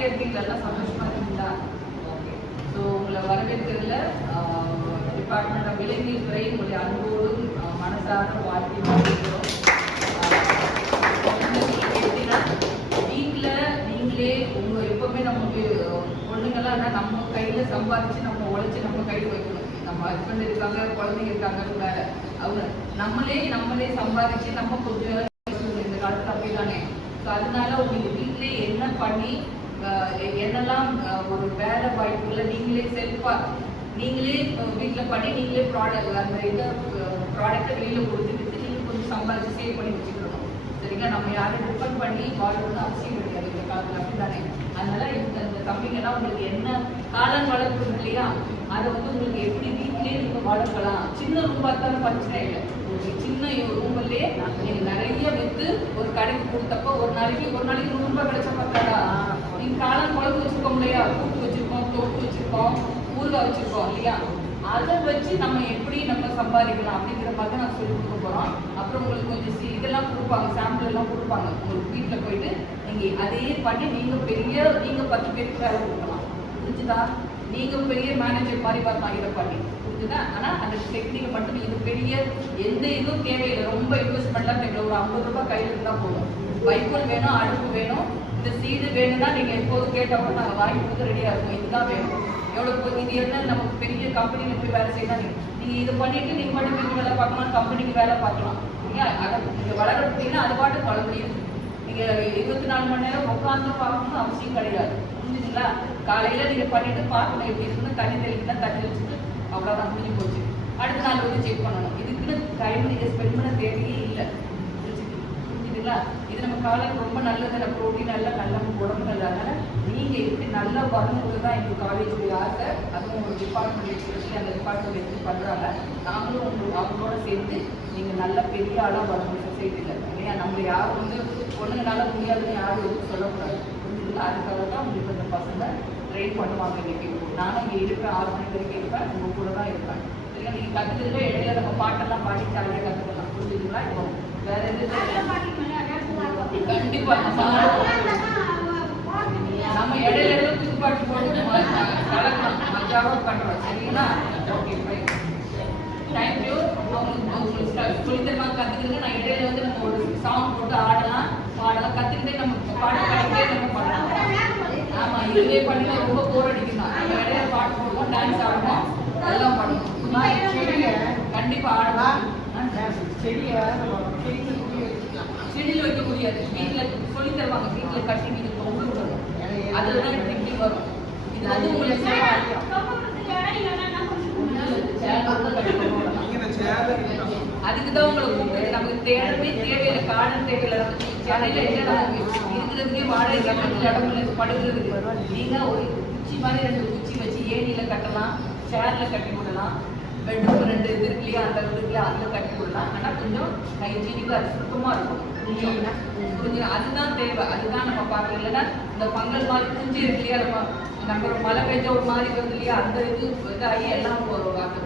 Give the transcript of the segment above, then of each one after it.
ஹாப்பியாக இருக்கீங்களா? எல்லாம் சந்தோஷமா இருக்கீங்களா? ஓகே. ஸோ உங்களை வரவேற்கிறதுல டிபார்ட்மெண்ட் ஆஃப் விலங்கியல் துறை உங்களுடைய அன்போடு மனசார வாழ்க்கை வாழ்க்கிறோம். எப்படின்னா வீட்டில் நீங்களே உங்கள் எப்பவுமே நமக்கு பொண்ணுங்கள்லாம் நம்ம கையில் சம்பாதிச்சு நம்ம உழைச்சி நம்ம கையில் வைக்கணும். நம்ம ஹஸ்பண்ட் இருக்காங்க, குழந்தைங்க இருக்காங்க, வேற அவங்க நம்மளே சம்பாதிச்சு நம்ம கொஞ்சம் இந்த காலத்தில் அப்படிதானே. ஸோ அதனால உங்களுக்கு வீட்டிலே என்ன பண்ணி என்னெல்லாம் ஒரு வேலை வாய்ப்புகளை நீங்களே நீங்களே வீட்டில் பண்ணி நீங்களே அந்த ப்ராடக்டை வெளியில் கொடுத்துட்டு நீங்கள் கொஞ்சம் சம்பாதிச்சு சேவ் பண்ணி வச்சுக்கணும். சரிங்களா? நம்ம யாரும் டிபெண்ட் பண்ணி வாழணும்னு அவசியம் கிடையாது இந்த காலத்தில், அப்படிதானே. அதனால இந்த தம்பிங்கெல்லாம் உங்களுக்கு என்ன காளான் வளர்ப்பு இல்லையா, அதை உங்களுக்கு எப்படி வீட்டிலேயே நீங்கள் வளர்க்கலாம். சின்ன ரூம் பார்த்தாலும் பிரச்சனை இல்லை. சின்ன ரூம்லேயே நீங்கள் நிறைய விற்று ஒரு கடைக்கு கொடுத்தப்போ ஒரு நாளைக்கு ₹100 கிடைச்சா பார்த்தாடா. நீங்கள் காளான் குழம்பு வச்சுருக்கோம் இல்லையா, கூட்டு வச்சுருக்கோம், தொட்டு வச்சுருக்கோம், ஊறுகாய் வச்சுருக்கோம் இல்லையா, அதை வச்சு நம்ம எப்படி நம்ம சம்பாதிக்கலாம் அப்படிங்கிற மாதிரி தான் நான் சொல்லி கொடுக்க போகிறோம். அப்புறம் உங்களுக்கு கொஞ்சம் இதெல்லாம் கொடுப்பாங்க, சாம்பிள் எல்லாம் கொடுப்பாங்க. உங்களுக்கு வீட்டில் போயிட்டு நீங்கள் அதையே பண்ணி நீங்கள் 10 பேருக்கு வேலை கொடுக்கலாம். புரிஞ்சுதா? நீங்கள் பெரிய மேனேஜர் மாதிரி வரலாம் இதை பண்ணி, புரிஞ்சுதா? ஆனால் அந்த டெக்னிக் மட்டும் இது பெரிய எந்த இதுவும் தேவையில்லை, ரொம்ப இன்வெஸ்ட்மெண்ட்லாம் தேவையில்லை. ஒரு ₹50 கையில் இருந்தால் போதும். வைக்கோல் வேணும், அடுப்பு வேணும், இந்த சீடு வேணும்னா நீங்கள் எப்போதும் கேட்டப்போ நாங்கள் வாங்கி கொடுக்க ரெடியாக இருக்கும். இதுதான் வேணும். எவ்வளோ இது என்ன நமக்கு பெரிய கம்பெனியில் போய் வேலை செய்யலாம். நீங்கள் இதை பண்ணிவிட்டு நீங்கள் மட்டும் வீட்டு வேலை பார்க்கலாம், கம்பெனிக்கு வேலை பார்க்கலாம். அதை நீங்கள் வளர்க்குறீங்கன்னா அது பாட்டு குழந்தையும் நீங்கள் 24 மணி நேரம் உட்காந்து பார்க்கணும்னு அவசியம் கிடையாது. புரிஞ்சுங்களா? காலையில் நீங்கள் பண்ணிவிட்டு பார்க்கணும் எப்படி இருக்குன்னு, தண்ணி தெளிக்குன்னா தண்ணி வச்சுட்டு அவ்வளோதான், முடிஞ்சு போச்சு. அடுத்த நாள் வந்து செக் பண்ணணும். இதுக்குன்னு டைம் நீங்கள் ஸ்பெண்ட் பண்ண தேவையே இல்லை. புரிஞ்சுதுங்களா? இது நம்ம காலையில் ரொம்ப நல்லது, நல்ல ப்ரோட்டீன் நல்ல உடம்பு நல்ல. அதனால் நீங்கள் எப்படி நல்லா வரணுங்கிறது தான் எங்கள் காலேஜுடைய ஆசை. அதுவும் ஒரு டிபார்ட்மெண்ட் எடுத்து அந்த டிபார்ட்மெண்ட் எடுத்து பண்ணுறாங்க. நாங்களும் அவங்களோட சேர்ந்து நீங்கள் நல்ல பெரிய ஆளாக வரணும் சொசைட்டியில் இல்லையா. நம்ம யாரும் பொண்ணுங்களால முடியாதுன்னு யாரும் எதுவும் சொல்லக்கூடாது. புரிஞ்சுங்களா? அதுக்காக தான் உங்களுக்கு அந்த பசங்க ட்ரெயின் பண்ணுவாங்க. இன்னைக்கு நானும் இங்கே இருப்பேன், 6 மணி வரைக்கும் இருப்பேன், உங்கள் கூட தான் இருப்பேன். சரிங்களா? நீங்கள் கற்றுக்கிறதுல இடையில நம்ம பாட்டெல்லாம் பாடி ஜாலியாக கற்றுக்கலாம். புரிஞ்சுங்களா? இப்போ வேற எது கண்டிப்பாக நம்ம இடையில துப்பாக்கி போட்டு கலக்கலாம், மஜாவாக பண்ணுறோம். சரிங்களா? Okay, right. தேங்க்யூ. உங்களுக்கு சொல்லித்தரமாக கற்றுக்கிட்டு நான் இடையில நம்ம ஒரு சாங் போட்டு ஆடலாம், பாடலாம், கற்றுக்கிட்டே நம்ம பாட்டு பாடிட்டே நம்ம பண்ணலாம். ஆமாம், இதுவே பண்ணி ரொம்ப போர் அடிக்கலாம். நம்ம இடையில பாட்டு போடுவோம், டான்ஸ் ஆடுவோம், எல்லாம் பண்ணுவோம். கண்டிப்பாக ஆடலாம். செடியில் வைக்க முடியாது, வீட்டில் சொல்லி தருவாங்க. வீட்டில் கட்டி நீங்கள் தொங்க விடணும். அதில் தான் இப்படி வரும். இது வந்து உங்களுக்கு அதுக்கு தான் உங்களை கூப்பிட்டு நமக்கு தேவையில்லை, காரணம் தேவையில்லை. சென்னையில் என்ன இருக்கிறதுக்கே வாடகை கட்டத்தில் இடத்துல படுகிறதுக்கு நீங்கள் ஒரு குச்சி மாதிரி 2 குச்சி வச்சு ஏணியில் கட்டலாம், சேரில் கட்டி விடலாம். பெட்ரூம் 2 இது இருக்கு இல்லையா, அந்த இருக்குல்லையா, அதில் கட்டி விடலாம். ஆனால் கொஞ்சம் ஹைஜீனிக்காக சுத்தமாக இருக்கும். புரிஞ்சுங்க? அதுதான் தேவை, அதுதான் நம்ம பார்க்கணும். இல்லைன்னா இந்த பங்கல் மாதிரி குஞ்சு இருக்கு இல்லையா, நம்ம ஒரு மழை பெஞ்ச ஒரு மாதிரி வருது இல்லையா, அந்த இதாகி எல்லாம் அந்த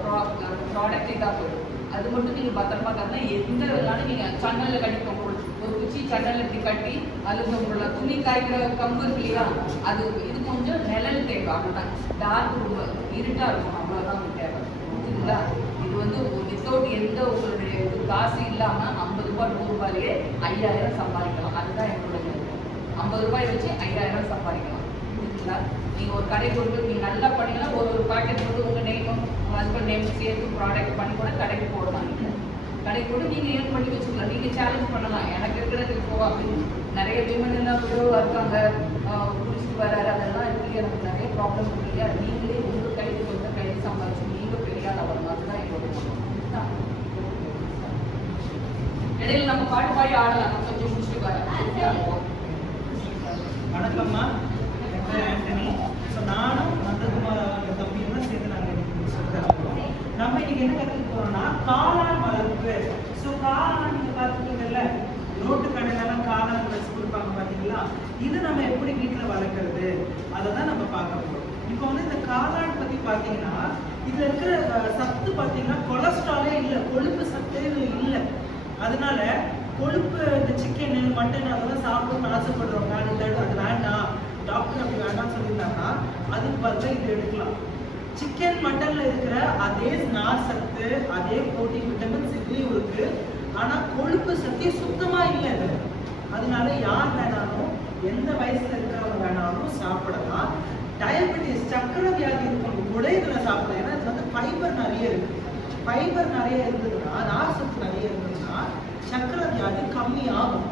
ப்ராடக்ட் இதாக போயிடும். அது மட்டும் நீங்கள் பத்திரமா கட்டணும். எந்த வேணாலும் நீங்கள் சன்னலில் கட்டிக்கோங்க. ஒரு குச்சி சன்னலில் இப்படி கட்டி அதில் உங்களோட துணி காய்க்கிற கம்பு இருக்கு இல்லையா, அது இது கொஞ்சம் நிழல் தேவை. அவ்வளோதான். டார்க் ரொம்ப இருட்டாக இருக்கும், அவ்வளோதான் உங்களுக்கு தேவை. புரிஞ்சுங்களா? இது வித்தவுட் எந்த உங்களுடைய காசு இல்லாமல் ₹50 ₹100 5000 சம்பாதிக்கலாம். அதுதான் எங்களோட ₹50 வச்சு 5000 சம்பாதிக்கலாம். புரிஞ்சுங்களா? நீங்கள் ஒரு கடை கொண்டு நீங்கள் நல்லா பண்ணீங்கன்னா ஒரு பாக்கெட் போட்டு உங்கள் நேமும் உங்கள் ஹஸ்பண்ட் நேமும் சேர்த்து ப்ராடக்ட் பண்ணி கூட கடைக்கு போடலாம். நீங்கள் கடைக்கு போட்டு நீங்கள் ஏன் பண்ணி வச்சுக்கலாம். நீங்கள் சேலஞ்ச் பண்ணலாம். எனக்கு இருக்கிறது போவா அப்படின்னு நிறைய விமன் எல்லாம் விடவா இருக்காங்க, குடிச்சிட்டு வராரு, அதெல்லாம் இருக்கு. எனக்கு நிறைய ப்ராப்ளம் இருக்கு இல்லையா. நீங்களே உங்கள் கையில் கொஞ்சம் கையில் சம்பாதிச்சு நீங்கள் பெரிய ஆள் வரணும். அதுதான் எங்களோட இடையில நம்ம பாட்டு பாடி ஆடலாம். கொஞ்சம் முடிச்சுட்டு வரேன். வணக்கம்மா, ஆண்டனி. ஸோ நானும் நந்தகுமார் தம்பியும் சேர்ந்து நாங்கள் சொல்கிறோம். நம்ம இன்னைக்கு என்ன கற்றுக்க போகிறோம்னா காளான் வளர்ப்பு. ஸோ காளான் நீங்கள் பார்த்துட்டீங்கல்ல, ரோட்டு கடையிலலாம் காளான் வச்சு கொடுப்பாங்க பார்த்தீங்களா. இது நம்ம எப்படி வீட்டில் வளர்க்குறது அதை தான் நம்ம பார்க்க போகிறோம். இப்போ இந்த காளான் பற்றி பார்த்தீங்கன்னா இதில் இருக்கிற சத்து பார்த்தீங்கன்னா கொலஸ்ட்ராலே இல்லை, கொழுப்பு சத்தே இல்லை. அதனால கொழுப்பு இந்த சிக்கன் மட்டன் அதெல்லாம் சாப்பிடணும்னு ஆசைப்படுறவங்க அது வேண்டாம், டாக்டர் அப்படி எடுக்கலாம். சிக்கன் மட்டன்ல இருக்கிற அதே நார் சத்து, அதே புரோட்டீன், விட்டமின்ஸ் இதுலயும் இருக்கு. ஆனா கொழுப்பு சக்தி சுத்தமா இல்லை இது. அதனால யார் வேணாலும், எந்த வயசுல இருக்கிறவங்க வேணாலும் சாப்பிடலாம். டயபெட்டிஸ், சக்கரை வியாதி இருக்கவங்க கூட இதுல சாப்பிடலாம். ஏன்னா இது வந்து ஃபைபர் நிறைய இருக்கு. ஃபைபர் நிறைய இருந்ததுன்னா, நார் சத்து நிறைய இருந்ததுன்னா சக்கரை வியாதி கம்மி ஆகும்.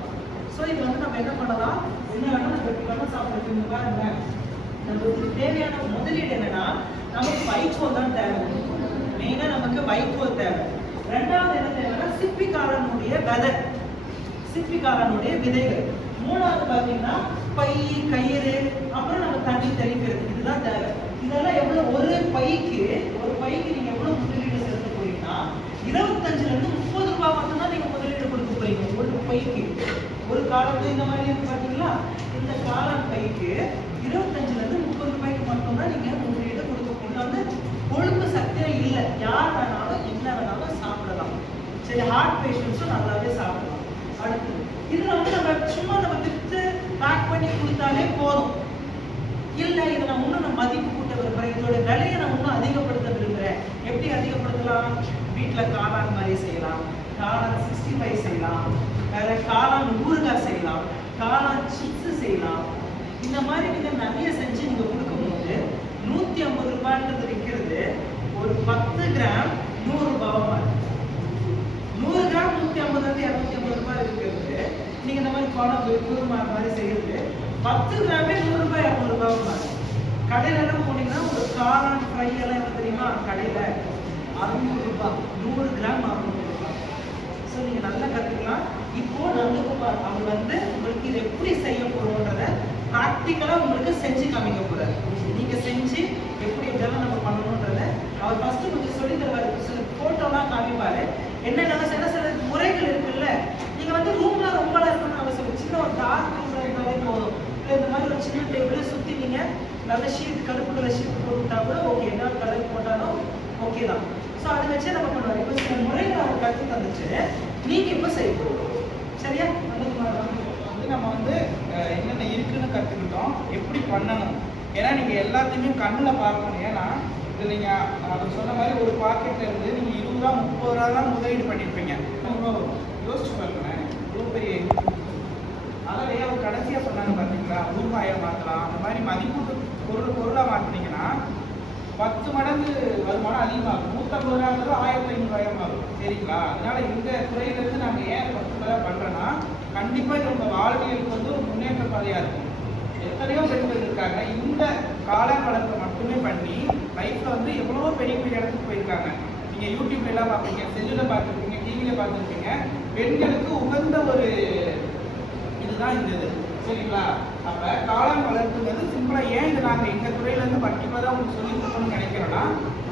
ஸோ இது வந்து நம்ம என்ன பண்ணலாம், என்ன வேணாலும் நம்ம எப்படி வேணாலும் சாப்பிடுறது. பாருங்க, நம்மளுக்கு தேவையான முதலீடு என்னன்னா, நமக்கு வைக்கோல் தான் தேவை. மெயினா நமக்கு வைக்கோல் தேவை. ரெண்டாவது என்ன தேவைன்னா சிப்பி காளானுடைய விதை, சிப்பி காளானுடைய விதைகள். மூணாவது பாத்தீங்கன்னா பை, கயிறு, அப்புறம் நம்ம தண்ணி தெளிக்கிறது, இதுதான் தேவை. இதெல்லாம் எவ்வளவு, ஒரு பைக்கு நீங்க எவ்வளவு முதலீடு செலுத்த போறீங்கன்னா 25 ல இருந்து 30 ரூபாய் மட்டும்தான் நீங்க முதலீடு கொடுக்க போறீங்க ஒரு பைக்கு. ஒரு காளான் இந்த மாதிரி இருக்கு பாத்தீங்களா, இந்த காளான் பைக்கு 25 ல இருந்து 30 ரூபாய்க்கு மட்டும்தான் நீங்க முதலீடு கொடுக்க போறீங்க. வந்து கொழுப்பு சக்தியா இல்லை, யார் வேணாலும் என்ன வேணாலும் சாப்பிடலாம். சரி, ஹார்ட் பேஷண்ட்ஸும் நல்லாவே சாப்பிடலாம். அடுத்து இதுல வந்து நம்ம சும்மா நம்ம வித்து பேக் பண்ணி கொடுத்தாலே போதும். இல்ல இதை நான் இன்னும் நான் மதிப்பு கூட்ட விரும்புறேன், இதோட விலையை நான் இன்னும் அதிகப்படுத்த விரும்புறேன். எப்படி அதிகப்படுத்தலாம்? வீட்டுல காளான் மாதிரி செய்யலாம், காளான் 65 செய்யலாம், வேற காளான் ஊறுகாய் செய்யலாம், காளான் சிப்ஸ் செய்யலாம். இந்த மாதிரி நீங்க நிறைய செஞ்சு நீங்க கொடுக்கும்போது 150 ரூபாய்ன்றது விற்கிறது ஒரு 10 கிராம் 100 ரூபாவா மாறும். 100 கிராம் 150 இருந்து 250 ரூபாய் இருக்கிறது. நீங்க இந்த மாதிரி குழம்பு குருமா மாதிரி செய்யறது 10 கிராமே 100 ரூபாய் 200 ரூபாய் மாறும். கடையில எல்லாம் போனீங்கன்னா ஒரு காளான் ஃப்ரை எல்லாம் என்ன தெரியுமா, கடையில 600 ரூபாய், 100 கிராம் 600 ரூபாய். ஸோ நீங்க நல்லா கத்துக்கலாம். இப்போ நந்தகுமார் அவர் வந்து உங்களுக்கு இது எப்படி செய்ய போறோம்ன்றத ப்ராக்டிக்கலா உங்களுக்கு செஞ்சு காமிக்க போறாரு. நீங்க செஞ்சு எப்படி இதெல்லாம் நம்ம பண்ணணும்ன்றத அவர் ஃபர்ஸ்ட் உங்களுக்கு சொல்லி தருவாரு. சில போட்டோலாம் காமிப்பாரு. என்னென்ன சில முறைகள் இருக்குல்ல, நீங்க வந்து ரூம்ல ரொம்ப இருக்கணும்னு அவசியம். சின்ன ஒரு டார்க் ரூம்ல இருந்தாலே போதும். இல்லை இந்த மாதிரி ஒரு சின்ன டேபிள சுத்தி நீங்க நல்ல ஷீட், கருப்பு கலர் ஷீட் போட்டுட்டா கூட ஓகே, என்ன கலர் போட்டாலும் ஓகே தான். ஸோ அதை வச்சே நம்ம பண்ணுவோம். இப்போ சில முறைகள் அவர் கற்று தந்துச்சு, நீங்க இப்போ செய்யணும். சரியா? வந்து நம்ம வந்து என்னென்ன இருக்குன்னு கற்றுக்கிட்டோம், எப்படி பண்ணணும். ஏன்னா நீங்கள் எல்லாத்தையுமே கண்ணில் பார்க்கணும். ஏன்னா இது நீங்கள் அவர் சொன்ன மாதிரி ஒரு பாக்கெட்டில் இருந்து நீங்கள் 20 ரூபா 30 ரூபா தான் முதலீடு பண்ணியிருப்பீங்க. யோசிச்சு பாருங்களேன், இவ்வளோ பெரிய அதாவது அவர் கடைசியாக சொன்னாங்க பார்த்தீங்களா, ரூபாயை மாற்றலாம். அந்த மாதிரி மதிப்பூட்டு பொருளாக மாற்றினீங்கன்னா 10 மடங்கு வருமானம் அதிகமாகும். 150 ரூபாங்கிறது 1500 ஆகும். சரிங்களா? அதனால இந்த துறையிலிருந்து நாங்கள் ஏன் 10 ரூபாய் பண்ணுறோன்னா, கண்டிப்பாக இது உங்கள் வாழ்வியலுக்கு வந்து ஒரு முன்னேற்ற பாதையாக இருக்கும். எத்தனையோ பெண்கள் இருக்காங்க இந்த காளான் வளர்ப்பை மட்டுமே பண்ணி லைஃப்பில் வந்து எவ்வளவோ பெரிய பெரிய இடத்துக்கு போயிருக்காங்க. நீங்கள் யூடியூப்ல எல்லாம் பார்ப்பீங்க, செல்லில் பார்த்துருப்பீங்க, டிவியில் பார்த்துருப்பீங்க. பெண்களுக்கு உகந்த ஒரு இதுதான் இந்த இது. சரிங்களா? அப்போ காளான் வளர்ப்புங்கிறது சிம்பிளாக ஏன் இது நாங்கள் எங்கள் துறையிலேருந்து பர்டிகுலராக உங்களுக்கு சொல்லி கொடுக்கணும்னு நினைக்கிறோன்னா,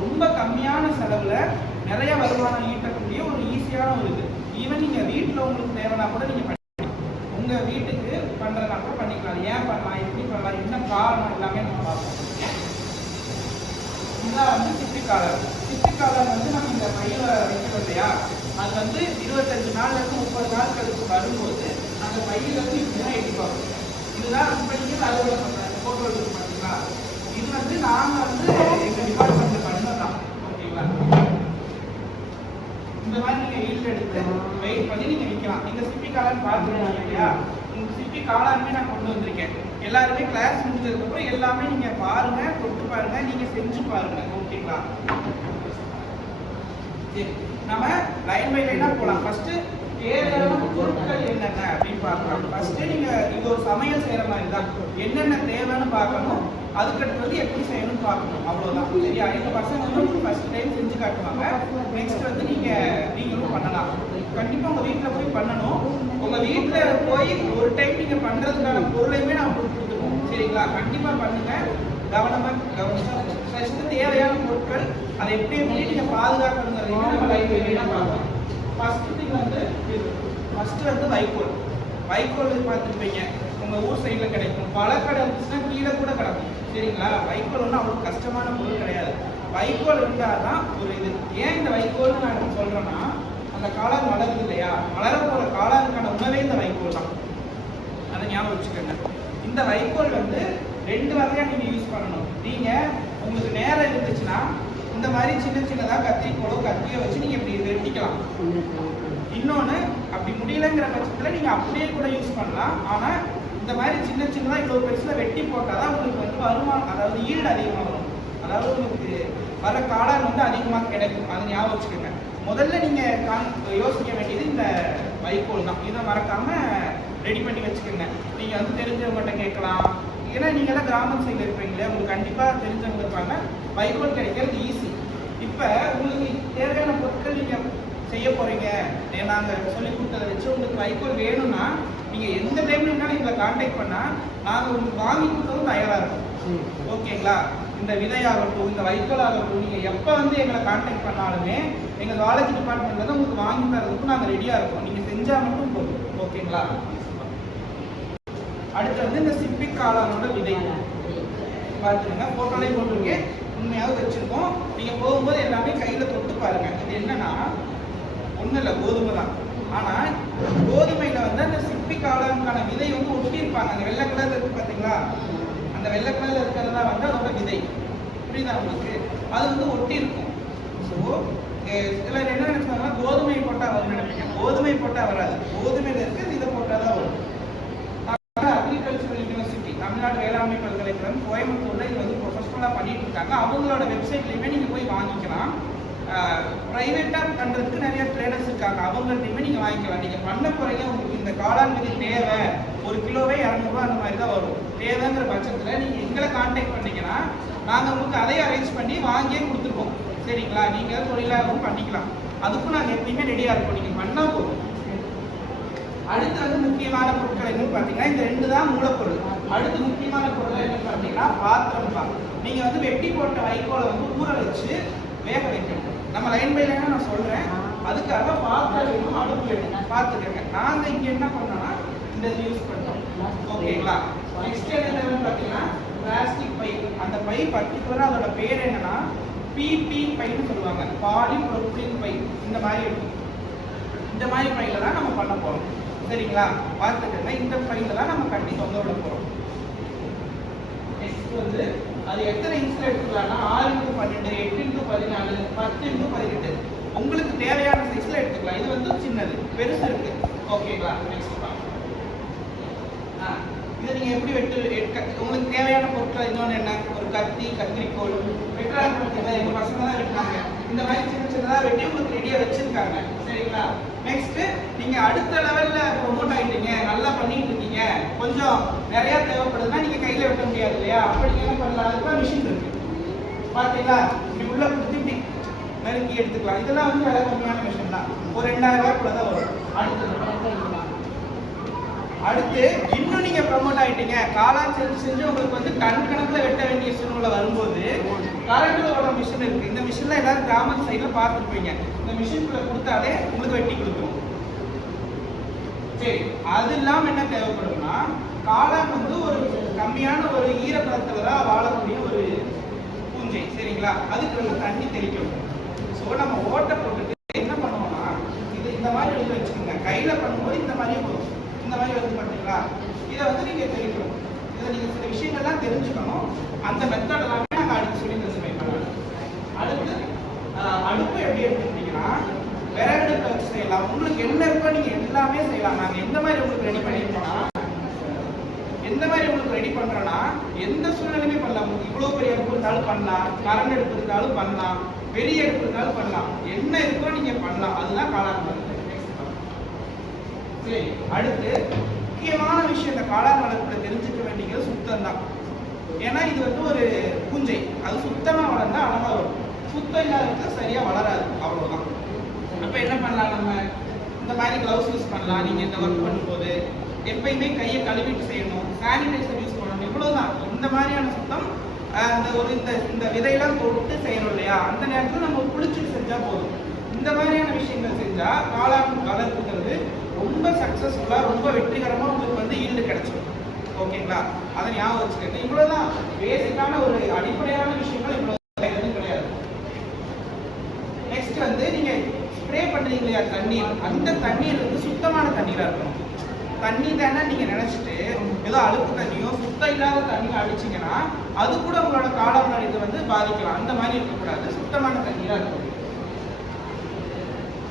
ரொம்ப கம்மியான செலவில் நிறைய வருமானம் ஈட்டக்கூடிய ஒரு ஈஸியான ஒரு இது. ஈவன் நீங்கள் வீட்டில் உங்களுக்கு தேவைன்னா கூட நீங்கள் உங்கள் வீட்டுக்கு பண்ணுறதா கூட பண்ணிக்கலாம். ஏன் பண்ணலாம், எப்படி பண்ணலாம், என்ன காரணம் எல்லாமே நம்ம பார்ப்போம். இதுதான் வந்து சிப்பி காளான். சிப்பி காளான் வந்து நம்ம இந்த பையில வைக்கிறோம் இல்லையா, அது வந்து 25 நாள்லேருந்து 30 நாட்களுக்கு வரும்போது அந்த பையிலேருந்து இப்படிதான் எட்டிப்பாங்க. இதுதான் இப்போ நீங்கள் அறுவடை பண்ணுறாங்க. ஃபோட்டோ எடுத்து பார்த்தீங்களா, இது வந்து நாங்கள் வந்து எங்கள் டிபார்ட்மெண்ட்டில் பண்ணதான். ஓகேங்களா? இந்த மாதிரி நீங்கள் வீட்டில் எடுத்து வெயிட் பண்ணி நீங்கள் விற்கலாம். நீங்கள் சிப்பி காளான் பார்த்துருக்கீங்க இல்லையா, உங்கள் சிப்பி காளானுமே நான் கொண்டு வந்திருக்கேன். எல்லாருமே கிளாஸ் முடிஞ்சதுக்கப்புறம் எல்லாமே நீங்கள் பாருங்கள், கொண்டு பாருங்கள், நீங்கள் செஞ்சு பாருங்கள். ஓகேங்களா? சரி, நம்ம லைன் பை லைனாக போகலாம். ஃபர்ஸ்ட் தேவையான பொருட்கள் என்னென்ன அப்படின்னு பார்க்கலாம். ஃபர்ஸ்ட் நீங்கள் இது ஒரு சமையல் செய்கிற மாதிரி தான், என்னென்ன தேவைன்னு பார்க்கணும். அதுக்கடுத்து வந்து எப்படி செய்யணும்னு பார்க்கணும். அவ்வளோதான். சரியா? எங்கள் பசங்க வந்து ஃபர்ஸ்ட் டைம் செஞ்சு காட்டுவாங்க. நெக்ஸ்ட் வந்து நீங்களும் பண்ணலாம். கண்டிப்பாக உங்கள் வீட்டில் போய் பண்ணணும். உங்கள் வீட்டில் போய் ஒரு டைம் நீங்கள் பண்ணுறதுக்கான பொருளையுமே நான் கொடுத்துருக்கோம். சரிங்களா? கண்டிப்பாக பண்ணுங்கள். கவனமாக ஃபர்ஸ்ட் தேவையான பொருட்கள் அதை எப்படி எப்படி நீங்கள் பாதுகாக்கணுங்கிறதையும் நம்ம லைஃப் பார்க்கலாம். ஃபர்ஸ்ட் திங் வந்து வைக்கோல். வைக்கோல் பார்த்துருப்பீங்க, உங்கள் ஊர் சைடில் கிடைக்கும். பழக்கடை இருந்துச்சுன்னா கீழே கூட கிடக்கும். சரிங்களா? வைக்கோல் ஒன்றும் அவ்வளோ கஷ்டமான பொருள் கிடையாது. வைக்கோல் இருந்தால் தான் ஒரு இது. ஏன் இந்த வைக்கோல்னு நான் சொல்கிறேன்னா, அந்த காளான் வளருது இல்லையா, வளர போகிற காளானுக்கான உணவே இந்த வைக்கோல் தான். அதை ஞாபகம் வச்சுக்கோங்க. இந்த வைக்கோல் வந்து ரெண்டு வகையா நீங்க யூஸ் பண்ணணும். நீங்க உங்களுக்கு நேரம் இருந்துச்சுன்னா இந்த மாதிரி சின்ன சின்னதா கத்திரிக்கோளோ கத்தியோ வச்சு நீங்க இப்படி வெட்டிக்கலாம். இன்னொன்னு அப்படி முடியலங்கிற பட்சத்துல நீங்க அப்படியே கூட யூஸ் பண்ணலாம். ஆனா இந்த மாதிரி சின்ன சின்னதா இவ்வளவு பெருசுல வெட்டி போட்டாதான் உங்களுக்கு வந்து வருமானம், அதாவது ஈல்டு அதிகமாக வரும். அதாவது உங்களுக்கு வர காளான் வந்து அதிகமாக கிடைக்கும். அதை ஞாபகம் வச்சுக்கோங்க. முதல்ல நீங்க யோசிக்க வேண்டியது இந்த வைக்கோல் தான். இதை மறக்காம ரெடி பண்ணி வச்சுக்கோங்க. நீங்க வந்து தெரிஞ்சவங்ககிட்ட கேட்கலாம். ஏன்னா நீங்க எல்லாம் கிராமம் சைடில் இருப்பீங்களே, உங்களுக்கு கண்டிப்பா தெரிஞ்சவங்க இருப்பாங்க. வைக்கோல் கிடைக்கிறது ஈஸி. இப்ப உங்களுக்கு தேவையான பொருட்கள் நீங்க செய்ய போறீங்க, நாங்க சொல்லி கொடுத்ததை வச்சு உங்களுக்கு வைக்கோல் வேணும்னா நீங்க எந்த டைம்ல இருந்தாலும் எங்களை கான்டாக்ட் பண்ணா நாங்க உங்களுக்கு வாங்கி கொடுத்ததும் தயாரா இருக்கும். ஓகேங்களா? இந்த விதையாகட்டும், இந்த வைக்கோல் ஆகட்டும், நீங்க எப்ப வந்து எங்களை கான்டாக்ட் பண்ணாலுமே எங்க காலேஜ் டிபார்ட்மெண்ட்ல தான் உங்களுக்கு வாங்கி தரதுக்கும் நாங்க ரெடியா இருக்கோம். நீங்க செஞ்சா மட்டும் போதும். ஓகேங்களா? அடுத்து வந்து இந்த சிப்பி காளானோட விதை பார்த்துருங்க. போட்டோலையும் போட்டிருக்கேன், உண்மையாக வச்சிருக்கோம். நீங்க போகும்போது எல்லாமே கையில தொட்டு பாருங்க. இது என்னன்னா ஒன்றும் இல்லை, கோதுமை தான். ஆனா கோதுமையில வந்து அந்த சிப்பி காளானுக்கான விதை வந்து ஒட்டி இருப்பாங்க. அந்த வெள்ளை கலர்ல இருக்கு பாத்தீங்களா? அந்த வெள்ளை கலர்ல இருக்கிறதா வந்து அதோட விதை. புரியுதா உங்களுக்கு? அது வந்து ஒட்டி இருக்கும். ஸோ சிலர் என்ன நினைச்சாங்கன்னா கோதுமை போட்டா வரும்னு நினைப்பீங்க. கோதுமை போட்டா வராது. கோதுமையில இருக்கு இதை போட்டாதான் வரும். அக்ரிகல்ச்சரல் யூனிவர்சிட்டி, தமிழ்நாடு வேளாண்மை பல்கலைக்கழகம் கோயம்புத்தூர்ல இது வந்து ப்ரொஃபஷனலா பண்ணிட்டு இருக்காங்க. அவங்களோட வெப்சைட்லயுமே நீங்க போய் வாங்கிக்கலாம். பிரைவேட்டா பண்றதுக்கு நிறைய ட்ரேடர்ஸ் இருக்காங்க, அவங்கள்ட்டையுமே நீங்க வாங்கிக்கலாம். நீங்க பண்ண போறீங்க, உங்களுக்கு இந்த காளான் விதை தேவை, 1 கிலோவே 200 ரூபாய் அந்த மாதிரி தான் வரும். தேவைங்கிற பட்சத்துல நீங்க எங்களை கான்டாக்ட் பண்ணீங்கன்னா நாங்க உங்களுக்கு அதையும் அரேஞ்ச் பண்ணி வாங்கியே கொடுத்துருக்கோம். சரிங்களா? நீங்க தொழிலாகவும் பண்ணிக்கலாம். அதுக்கும் நாங்க எப்பயுமே ரெடியா இருக்கோம். நீங்க பண்ணா போதும். அடுத்து வந்து முக்கியமான பொருட்கள் என்னன்னு பாத்தீங்கன்னா இந்த 2 தான் மூலப்பொருள். அடுத்து முக்கியமான பொருள் என்னன்னு பாத்தீங்கன்னா பாத்திரம் தான். நீங்க வந்து வெட்டி போட்ட வைக்கோலை வந்து ஊற வச்சு வேக வைக்கணும். நம்ம லைன் பை லைனா நான் சொல்றேன். அதுக்காக பாத்திரம் வேணும், அடுப்பு வேணும். பார்த்துக்கங்க. நாங்க இங்க என்ன பண்ணோம்னா இந்த யூஸ் பண்றோம். ஓகேங்களா? நெக்ஸ்ட் என்னன்னு பாத்தீங்கன்னா பிளாஸ்டிக் பை. அந்த பை பர்டிகுலரா அதோட பேர் என்னன்னா பிபி பைன்னு சொல்லுவாங்க. பாலிப்ரோபிலீன் பை. இந்த மாதிரி இருக்கும். இந்த மாதிரி பையில தான் நம்ம பண்ண போறோம். சரிங்களா? பார்த்துக்கங்க. இந்த பையில தான் நம்ம கட்டி தொங்க விட போறோம். நெக்ஸ்ட் வந்து அது எத்தனை இன்ச்ல எடுத்துக்கலாம்னா 6x12, 8x14, 10x18 உங்களுக்கு தேவையான சைஸ்ல எடுத்துக்கலாம். இது வந்து சின்னது, பெருசு இருக்கு. ஓகேங்களா? நெக்ஸ்ட் இதை நீங்க எப்படி உங்களுக்கு தேவையான பொருட்கள் இன்னொன்று என்ன, ஒரு கத்தி, கத்திரிக்கோள், வெட்டுறாங்க. எங்க பசங்க தான் வெட்டினாங்க. இந்த மாதிரி சின்ன சின்னதா வெட்டி உங்களுக்கு ரெடியா வச்சிருக்காங்க. சரிங்களா? நெக்ஸ்ட் நீங்க அடுத்த லெவல்ல ப்ரொமோட் ஆயிட்டீங்க, நல்லா பண்ணிட்டு இருக்கீங்க, கொஞ்சம் நிறைய தேவைப்படுதுன்னா நீங்க கையில வெட்ட முடியாது இல்லையா? அப்படி என்ன பண்ணலாம்? அதுக்கு மிஷின் இருக்கு. பாத்தீங்களா? இப்படி உள்ள கொடுத்து இப்படி நறுக்கி எடுத்துக்கலாம். இதெல்லாம் வந்து விலை கம்மியான மிஷின் தான். ஒரு 2000 ரூபாய்க்குள்ள தான் வரும். அடுத்து இன்னும் நீங்க ப்ரமோட் ஆயிட்டீங்க, காளான் செஞ்சு உங்களுக்கு வந்து டன் கணக்குல வெட்ட வேண்டிய சூழ்நிலை வரும்போது கரண்ட்ல ஓட மிஷின் இருக்கு. இந்த மிஷின்ல எல்லாரும் கிராம சைட்ல பார்த்துருப்பீங்க. இந்த மிஷின்குள்ள கொடுத்தாலே உங்களுக்கு வெட்டி கொடுக்கும். சரி, அது இல்லாம என்ன தேவைப்படும்னா காளான் வந்து ஒரு கம்மியான ஒரு ஈரப்பதத்துல தான் வாழக்கூடிய ஒரு பூஞ்சை. சரிங்களா? அதுக்கு வந்து தண்ணி தெளிக்கணும். ஸோ நம்ம ஓட்டை போட்டுட்டு என்ன பண்ணுவோம்னா இது இந்த மாதிரி எழுதி வச்சுக்கோங்க. கையில பண்ணும்போது இந்த மாதிரி வரும். இந்த மாதிரி வந்து பார்த்தீங்களா? இதை வந்து நீங்க தெளிக்கணும். இதை நீங்க சில விஷயங்கள்லாம் தெரிஞ்சுக்கணும். அந்த மெத்தட் எல்லாமே நாங்கள் அடுத்து சொல்லி தருவோம். அடுத்து அடுப்பு எப்படி எடுத்துக்கிட்டீங்கன்னா விறகடுப்பை வச்சு செய்யலாம். உங்களுக்கு என்ன இருக்கோ நீங்க எல்லாமே செய்யலாம். நாங்கள் எந்த மாதிரி உங்களுக்கு ரெடி பண்ணியிருக்கோம்னா எந்த மாதிரி உங்களுக்கு ரெடி பண்றோம்னா எந்த சூழ்நிலையுமே பண்ணலாம். உங்களுக்கு இவ்வளவு பெரிய அடுப்பு இருந்தாலும் பண்ணலாம், கரண்ட் அடுப்பு இருந்தாலும் பண்ணலாம், பெரிய அடுப்பு இருந்தாலும் பண்ணலாம். என்ன இருக்கோ நீங்க பண்ணலாம். அதுதான் காளான் வளர்ப்பு. சரி, அடுத்து முக்கியமான விஷயம் இந்த காளான் வளர்ப்புல தெரிஞ்சுக்க வேண்டியது சுத்தம் தான். ஏன்னா இது வந்து ஒரு பூஞ்சை, அது சுத்தமா வளர்ந்தா அழகா வரும். சுத்தம் இல்லாத சரியா வளராது. அவ்வளவுதான். அப்ப என்ன பண்ணலாம்? நம்ம இந்த மாதிரி கிளவுஸ் யூஸ் பண்ணலாம். நீங்க இந்த ஒர்க் பண்ணும்போது எப்பயுமே கையை கழுவிட்டு செய்யணும், சானிடைசர் யூஸ் பண்ணணும். இவ்வளவுதான். இந்த மாதிரியான சுத்தம் இந்த விதையெல்லாம் போட்டு செய்யணும் இல்லையா? அந்த நேரத்தில் நம்ம குளிச்சுட்டு செஞ்சா போதும். இந்த மாதிரியான விஷயங்கள் செஞ்சா காளான் வளர்ப்புங்கிறது ரொம்ப சக்சஸ்ஃபுல்லா, ரொம்ப வெற்றிகரமா உங்களுக்கு வந்து ஈல்டு கிடைச்சிடும். ஓகேங்களா? அதை ஞாபகம் வச்சுக்கோங்க. இவ்வளவுதான் பேசிக்கான ஒரு அடிப்படையான விஷயங்கள். இவ்வளவு எதுவும் கிடையாது. நெக்ஸ்ட் வந்து நீங்க ஸ்ப்ரே பண்றீங்க இல்லையா தண்ணீர், அந்த தண்ணீர் வந்து சுத்தமான தண்ணீரா இருக்கணும். தண்ணி தானே நீங்க நினைச்சிட்டு ஏதோ அழுக்கு தண்ணியோ சுத்தம் இல்லாத தண்ணியோ அடிச்சீங்கன்னா அது கூட உங்களோட காளான் மலத்தை வந்து பாதிக்கலாம். அந்த மாதிரி இருக்கக்கூடாது, சுத்தமான தண்ணீரா இருக்கும்.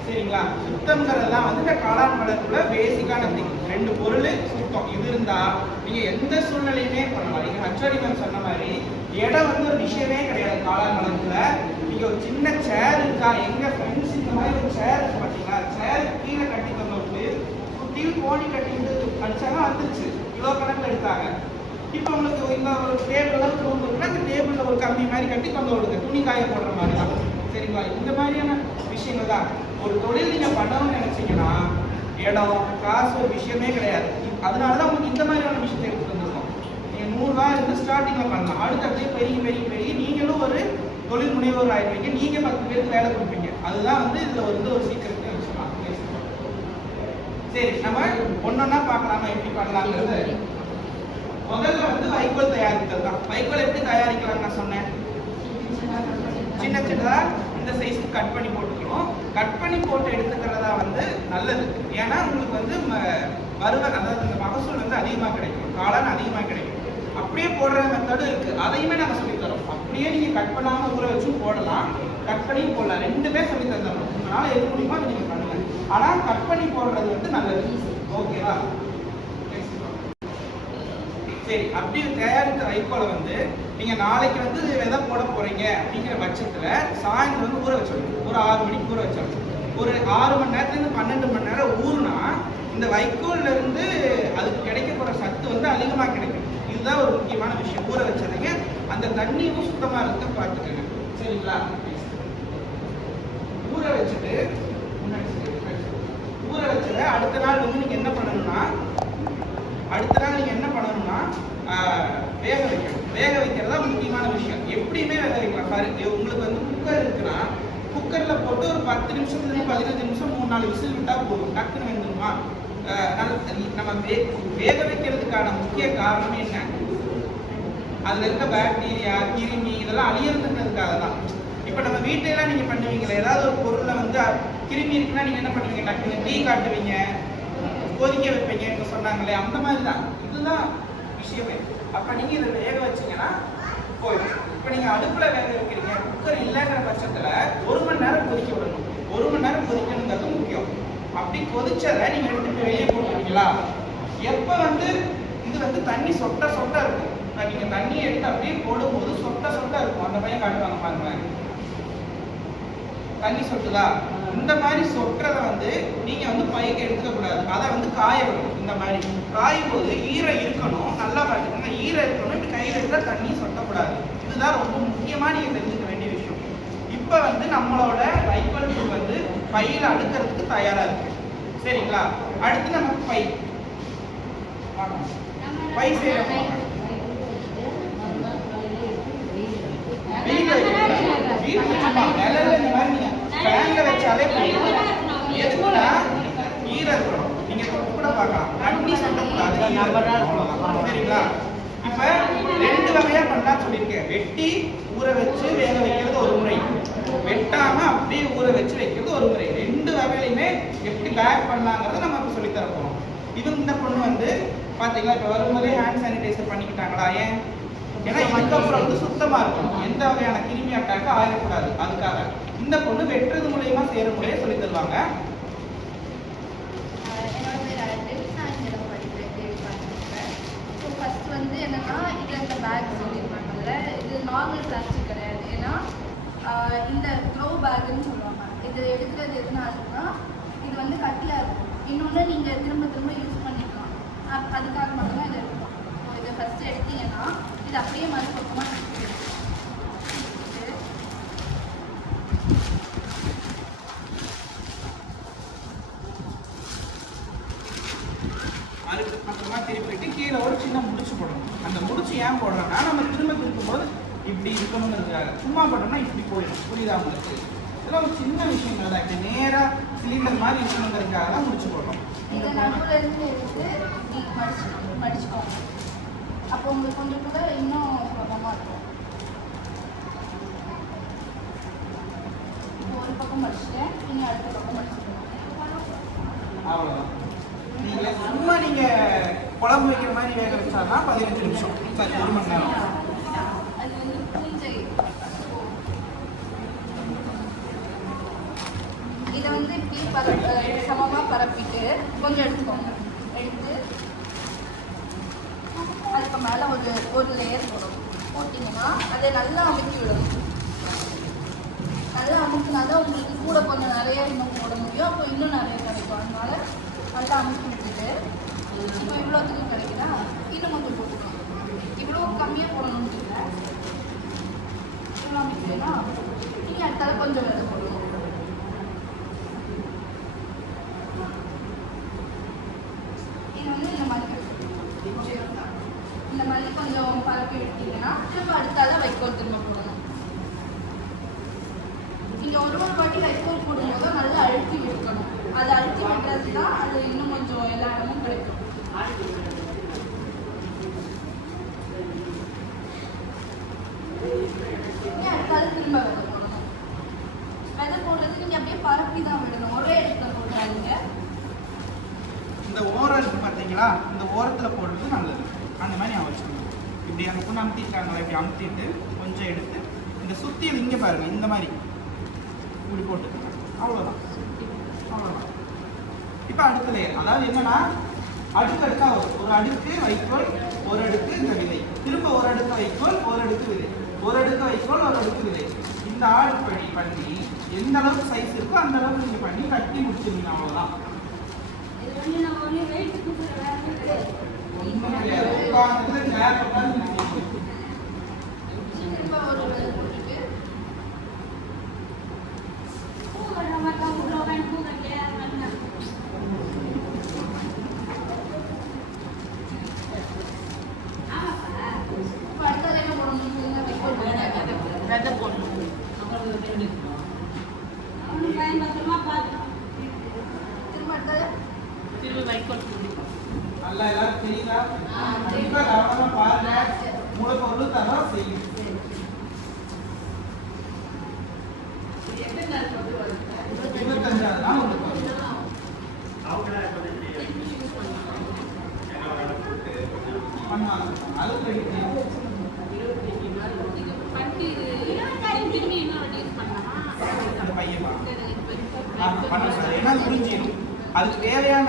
சரிங்களா? சுத்தம்ங்கிறதெல்லாம் வந்து இந்த காளான் வளர்ப்புல பேசிக்கான திங். 2 பொருள் சுத்தம். இது இருந்தா நீங்க எந்த சூழ்நிலையுமே பண்ணலாம். நீங்க ஹச்ஓடிமன் சொன்ன மாதிரி இடம் வந்து ஒரு விஷயமே கிடையாது. காளான் வளர்ப்புல நீங்க ஒரு சின்ன சேர் இருக்கா, எங்க ஃப்ரெண்ட்ஸ் இந்த மாதிரி ஒரு சேர் இருக்கு பாத்தீங்களா, சேர் கீழே கட்டி தந்த விட்டு சுத்தியும் கோணி கட்டிட்டு அடிச்சாங்க, வந்துருச்சு. கிலோ கணக்கில் எடுத்தாங்க. இப்போ உங்களுக்கு இந்த ஒரு டேபிள் அளவுக்கு ரூம் இருக்குன்னா அந்த டேபிள்ல ஒரு கம்பி மாதிரி கட்டி கொண்டு விடுங்க, துணி காய போடுற மாதிரி தான். சரிங்களா? இந்த மாதிரியான விஷயங்கள் தான். ஒரு தொழில் நீங்க பண்ணணும்னு நினைச்சீங்கன்னா இடம் காசு ஒரு விஷயமே கிடையாது. அதனாலதான் உங்களுக்கு இந்த மாதிரியான விஷயத்தை எடுத்துட்டு வந்திருக்கோம். நீங்க 100 ரூபாய் இருந்து ஸ்டார்டிங்ல பண்ணலாம். அடுத்தடுத்து பெரிய நீங்களும் ஒரு தொழில் முனைவோர் ஆயிடுவீங்க. நீங்க 10 பேருக்கு வேலை கொடுப்பீங்க. அதுதான் வந்து இதுல ஒரு சீக்கிரம் வச்சுக்கலாம். சரி, நம்ம ஒன்னொன்னா பார்க்கலாமா எப்படி பண்ணலாங்கிறது. முதல்ல வந்து வைக்கோல் தயாரித்தல் தான். வைக்கோல் எப்படி தயாரிக்கலாம் நான் சொன்னேன். சின்னதா இந்த சைஸ்க்கு கட் பண்ணி போட்டுக்கணும். கட் பண்ணி போட்டு எடுத்துக்கிறதா வந்து நல்லது. ஏன்னா உங்களுக்கு வந்து அதாவது இந்த மகசூல் வந்து அதிகமாக கிடைக்கும், காளான் அதிகமாக கிடைக்கும். அப்படியே போடுற மெத்தடும் இருக்கு, அதையுமே நாங்க சொல்லித் தரோம். அப்படியே நீங்க கட் பண்ணாம ஊற வச்சும் போடலாம், கட் பண்ணி போடலாம். 2மே சொல்லி தந்துடுறோம். உங்களால எது முடியுமோ அதை நீங்க பண்ணுங்க. ஆனா கட் பண்ணி போடுறது வந்து நல்லது. ஓகேவா? சரி, அப்படி தயாரித்த வைக்கோலை வந்து நீங்க நாளைக்கு வந்து விதை போட போறீங்க அப்படிங்கிற பட்சத்துல சாயந்தரம் வந்து ஊற வச்சிடணும். ஒரு 6 மணிக்கு ஊற வச்சிடணும். ஒரு 6 மணி நேரத்துலேருந்து 12 மணி நேரம் ஊறுனா இந்த வைக்கோல்ல இருந்து அதுக்கு கிடைக்கப்படுற சத்து வந்து அதிகமா கிடைக்கும். இதுதான் ஒரு முக்கியமான விஷயம். ஊற வச்சதுங்க அந்த தண்ணியும் சுத்தமா இருக்க பார்த்துக்கங்க. சரிங்களா? ஊற வச்சுட்டு ஊற வச்சத அடுத்த நாள் வந்து நீங்க என்ன பண்ணணும்னா வேக வைக்கணும். வேக வைக்கிறதா முக்கியமான விஷயம். எப்படியுமே வேக வைக்கலாம். உங்களுக்கு வந்து குக்கர் இருக்குன்னா குக்கர்ல போட்டு ஒரு 10 நிமிஷத்துல 15 நிமிஷம் 3-4 விசில் விட்டா போதும், டக்குன்னு வெந்துருமா. நம்ம வேக வைக்கிறதுக்கான முக்கிய காரணம் என்ன? அதுல இருக்க பாக்டீரியா கிருமி இதெல்லாம் அழியறதுக்காக தான். இப்ப நம்ம வீட்டையெல்லாம் நீங்க பண்ணுவீங்களா, ஏதாவது ஒரு பொருள்ல வந்து கிருமி இருக்குன்னா நீங்க என்ன பண்ணுவீங்க, டக்குன்னு டீ காட்டுவீங்க, கொதிக்க வைப்பீங்க. இப்ப சொன்னாங்களே அந்த மாதிரி தான் இதுதான் விஷயமே. அப்ப நீங்க இதை வேக வச்சீங்கன்னா போயிடும். இப்ப நீங்க அடுப்புல வேக வைக்கிறீங்க, குக்கர் இல்லைங்கிற பட்சத்துல 1 மணி நேரம் கொதிக்க விடணும். 1 மணி நேரம் கொதிக்கணுங்கிறது முக்கியம். அப்படி கொதிச்சதை நீங்க எடுத்துட்டு வெளியே போட்டுருவீங்களா, எப்ப வந்து இது வந்து தண்ணி சொட்ட இருக்கும். நீங்க தண்ணியை எடுத்து அப்படியே போடும்போது சொட்ட இருக்கும். அந்த பையன் காட்டுவாங்க பாருங்க, தண்ணி சொட்டுதா. இந்த மாதிரி சொட்டுறத வந்து நீங்க வந்து பைக்கு எடுத்துக்க கூடாது. அதை வந்து காய விடணும். இந்த மாதிரி காயும் போது ஈரம் இருக்கணும். நல்லா பார்த்துக்கோங்க, ஈரம் இருக்கணும். இப்படி கையில இருந்தா தண்ணி சொட்டக்கூடாது. இதுதான் ரொம்ப முக்கியமா நீங்க தெரிஞ்சுக்க வேண்டிய விஷயம். இப்ப வந்து நம்மளோட வைக்கோல் தூள் வந்து பையில அடுக்கிறதுக்கு தயாரா இருக்கு. சரிங்களா? அடுத்து நமக்கு பை செய்யறோம். ஃபேன்ல வச்சாலே எதுக்குன்னா ஈரம் இருக்கணும். நீங்க கூட பார்க்கலாம், தண்ணி சொல்லக்கூடாது. சரிங்களா? இப்ப 2 வகையா பண்ணா சொல்லியிருக்கேன். வெட்டி ஊற வச்சு வேக வைக்கிறது ஒரு முறை, வெட்டாம அப்படியே ஊற வச்சு வைக்கிறது ஒரு முறை. 2 வகையிலுமே எப்படி பேக் பண்ணலாங்கிறத நம்ம இப்ப சொல்லி தர போறோம். இந்த பொண்ணு வந்து பாத்தீங்களா, இப்ப வரும்போதே ஹேண்ட் சானிடைசர் பண்ணிக்கிட்டாங்களா? ஏன்? ஏன்னா இதுக்கப்புறம் வந்து சுத்தமா இருக்கணும், எந்த வகையான கிருமி அட்டாக்க ஆயிடக்கூடாது. அதுக்காக இந்த பொண்ணு வெட்டுறது மூலயமா செய்யற முறையை சொல்லி தருவாங்க. நார்மல் பிளாஸ்டிக் கிடையாது. ஏன்னா இந்த க்ரோ பேக்னு சொல்லுவாங்க. இது எடுக்கிறது எதுனாலுன்னா இது வந்து கட்டியாக இருக்கும். இன்னொன்று நீங்கள் திரும்ப யூஸ் பண்ணிக்கலாம். அதுக்காக மட்டும்தான் இதை எடுக்கும். இதை ஃபஸ்ட்டு எடுத்தீங்கன்னா இது அப்படியே மறுபக்கமாக அப்புறமா திருப்பிட்டு கீழே ஒரு சின்ன முடிச்சு போடணும். அந்த முடிச்சு ஏன் போடுறோம்னா நம்ம திரும்ப திருப்பும்போது இப்படி இருக்கணுங்கிறதுக்காக. சும்மா போட்டோம்னா இப்படி போயிடும். புரியுதா உங்களுக்கு? இதெல்லாம் ஒரு சின்ன விஷயங்கள் தான். இப்படி நேரா சிலிண்டர் மாதிரி இருக்கணுங்கிறதுக்காக தான் முடிச்சு போடுறோம். இதை நடுவில் இருந்து எடுத்து மடிச்சுக்கோங்க. அப்போ உங்களுக்கு கொஞ்சம் கூட இன்னும் சுலபமாக இருக்கும். ஒரு பக்கம் மடிச்சுட்டேன், இன்னும் அடுத்த பக்கம் மடிச்சுக்கணும். அவ்வளோதான். நீங்க சும்மா நீங்க குழம்பு வைக்கிற மாதிரி வேக வச்சாங்கன்னா 15 நிமிஷம், சரி 1 மணி நேரம். அது வந்து பூஞ்சை. இதை வந்து இப்படி சமமாக பரப்பிட்டு கொஞ்சம் எடுத்துக்கோங்க. எடுத்து அதுக்கு மேலே ஒரு லேயர் போட்டிங்கன்னா அதை நல்லா அமுக்கி விடணும். நல்லா அமுக்கினா தான் உங்களுக்கு கூட கொஞ்சம் நிறைய இன்னும் போட முடியும், அப்போ இன்னும் நிறைய கிடைக்கும். அதனால நல்லா அமுக்கி விட்டுட்டு இப்போ இவ்வளோத்துக்கு கிடைக்குதா, இன்னும் கொஞ்சம் போட்டுக்கலாம். இவ்வளோ கம்மியாக போடணும்னு இல்லை, இவ்வளோ அமுக்கினா இனி அடுத்தால கொஞ்சம் வேலை போடணும். இது வந்து இந்த மாதிரி கொஞ்சம் பரப்பி விட்டீங்கன்னா திரும்ப அடுத்தால வைக்கோல் திரும்ப போடணும். நீங்கள் ஒரு வாட்டி வைக்கோல் போடும்போது நல்லா அழுத்தி விட்டுக்கணும். அதை அழுத்தி விட்டுறது தான் அது இன்னும் கொஞ்சம் எல்லா இடமும் கிடைக்கும். அடுத்தால திரும்ப விதை போடணும். விதை போடுறது நீங்கள் அப்படியே பரப்பி தான் விடணும், ஒரே இடத்துல போடுறாங்க. இந்த ஓரம் இருக்கு பார்த்தீங்களா, இந்த ஓரத்தில் போடுறது நல்லது. அந்த மாதிரி நான் வச்சுக்கணும். இப்படி அங்கே கொண்டு அமுத்திட்டாங்களா, இப்படி அமுத்திட்டு கொஞ்சம் எடுத்து இந்த சுத்தியில் இங்கே பாருங்கள், இந்த மாதிரி இப்படி போட்டுக்கோங்க. அவ்வளோதான். இப்போ அடுத்த லேயர், அதாவது என்னன்னா அடுக்கடுக்காக வரும். ஒரு அடுக்கு வைக்கோல், ஒரு அடுக்கு இந்த விதை, திரும்ப ஒரு அடுக்கு வைக்கோல், ஒரு அடுக்கு விதை, ஒரு அடுக்கு வைக்கோல், ஒரு அடுக்கு விதை. இந்த ஆர்டர் பண்ணி எந்த அளவுக்கு சைஸ் இருக்கோ அந்த அளவுக்கு நீங்கள் பண்ணி கட்டி முடிச்சிருங்க. அவ்வளோதான். ஒன்றும் கிடையாது. உட்காந்து நேரம் உட்காந்து நல்லா எல்லாரும் தெரியுதா? கண்டிப்பா கவனமா பாருங்க. உங்களுக்கு ஒரு தரம் செய்யும். அதுக்கு தேவையான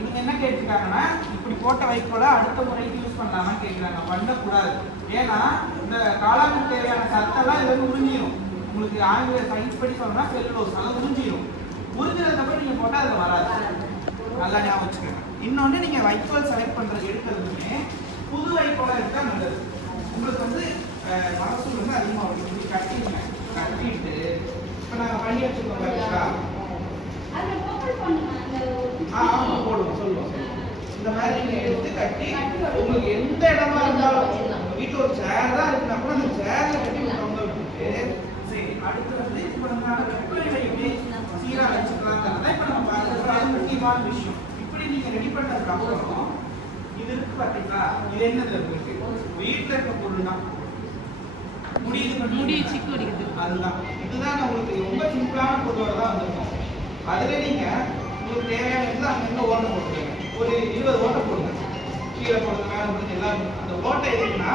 இவங்க என்ன கேட்டுருக்காங்கன்னா, இப்படி போட்ட வைக்கோல அடுத்த முறைக்கு யூஸ் பண்ணலாமான்னு கேட்குறாங்க. பண்ணக்கூடாது. ஏன்னா இந்த காளானுக்கு தேவையான சத்தெல்லாம் இதுல உறிஞ்சிடும். உங்களுக்கு ஆங்கில சயின்ஸ் படி சொல்லணும்னா செல்லுலோஸ், அதை உறிஞ்சிடும். உறிஞ்சதுக்கப்புறம் நீங்க போட்டால் அதில் வராது. நல்லா ஞாபகம் வச்சுக்கோங்க. இன்னொன்று நீங்கள் வைக்கோல் செலக்ட் பண்ணுறது எடுக்கிறதுமே புது வைக்கோலாக எடுத்தால் நல்லது. உங்களுக்கு வந்து மகசூல் வந்து அதிகமாக வரும். இப்படி கட்டிட்டு இப்போ நாங்கள் பண்ணி வச்சுருக்கோம் பார்த்தீங்களா, போடுவோம் சொல்லுவோம். இந்த மாதிரி நீங்க எடுத்து கட்டி உங்களுக்கு எந்த இடமா இருந்தாலும் உங்க வீட்டுல ஒரு சேர் தான் இருக்குன்னா கூட அந்த சேர்ல கட்டி தொங்க விட்டுட்டு, சரி அடுத்து வந்து இப்போ நம்ம வெப்பநிலை எப்படி சீரா வச்சுக்கலாம் தான் இப்போ நம்ம பார்க்கறது. அது முக்கியமான விஷயம். இப்படி நீங்க ரெடி பண்ணதுக்கு அப்புறம் இது இருக்கு பார்த்தீங்களா, இது என்னது இருக்கு, வீட்டுல இருக்க பொருள் தான். முடி சிக்கு அடிக்குது, அதுதான். இதுதான் உங்களுக்கு ரொம்ப சிம்பிளான பொருளோட தான் வந்திருக்கும். அதுல நீங்க உங்களுக்கு தேவையான இடத்துல அங்கங்க ஓட்டை போட்டுருங்க. ஒரு 20 ஓட்டை போடுங்க. கீழே போடுறது, மேலே போடுறது எல்லாரும். அந்த ஓட்டை எதுக்குன்னா